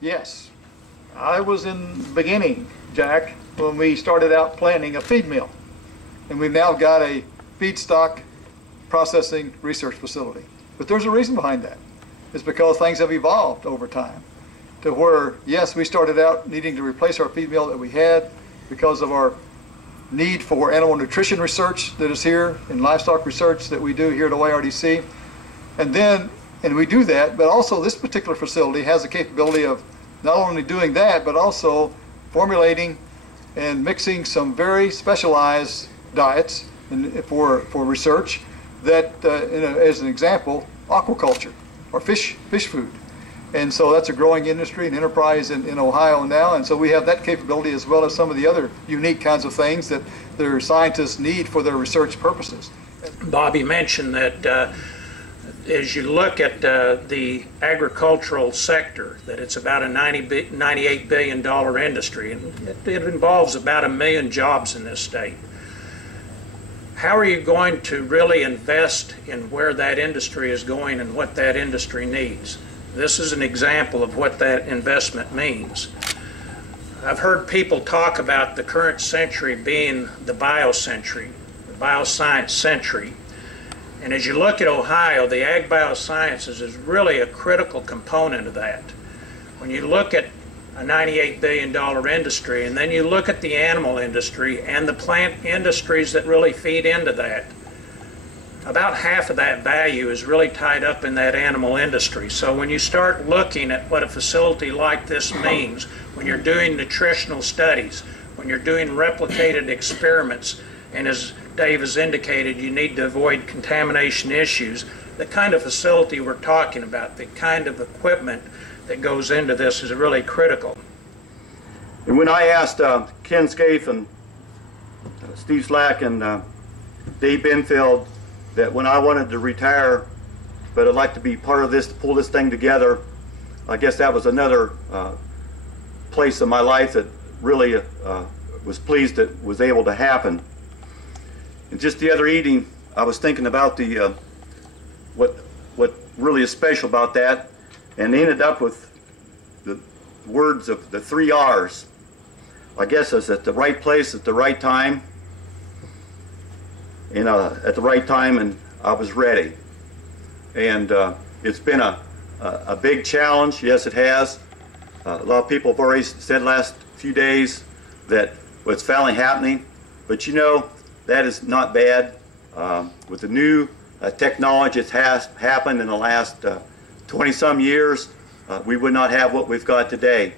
Yes, I was in the beginning, Jack, when we started out planning a feed mill. And we've now got a feedstock processing research facility. But there's a reason behind that. It's because things have evolved over time to where, yes, we started out needing to replace our feed mill that we had because of our need for animal nutrition research that is here and livestock research that we do here at OARDC. And we do that, but also this particular facility has the capability of not only doing that, but also formulating and mixing some very specialized diets for research that, as an example, aquaculture or fish food. And so that's a growing industry and enterprise in Ohio now, and so we have that capability as well as some of the other unique kinds of things that their scientists need for their research purposes. Bobby mentioned that as you look at the agricultural sector, that it's about a $98 billion industry, and it involves about 1 million jobs in this state. How are you going to really invest in where that industry is going and what that industry needs? This is an example of what that investment means. I've heard people talk about the current century being the biocentury, the bioscience century. And as you look at Ohio, the ag biosciences is really a critical component of that. When you look at a $98 billion industry, and then you look at the animal industry and the plant industries that really feed into that, about half of that value is really tied up in that animal industry. So when you start looking at what a facility like this means, when you're doing nutritional studies, when you're doing replicated experiments, and as Dave has indicated, you need to avoid contamination issues, the kind of facility we're talking about, the kind of equipment that goes into this is really critical. And when I asked Ken Scaife and Steve Slack and Dave Benfield that when I wanted to retire, but I'd like to be part of this, to pull this thing together, I guess that was another place in my life that really was pleased that was able to happen. And just the other evening, I was thinking about the what really is special about that, and ended up with the words of the 3 R's. I guess it's at the right place at the right time, and at the right time, and I was ready. And it's been a big challenge. Yes, it has. A lot of people have already said last few days that it's finally happening, but you know, that is not bad. With the new technology that has happened in the last 20-some years, we would not have what we've got today.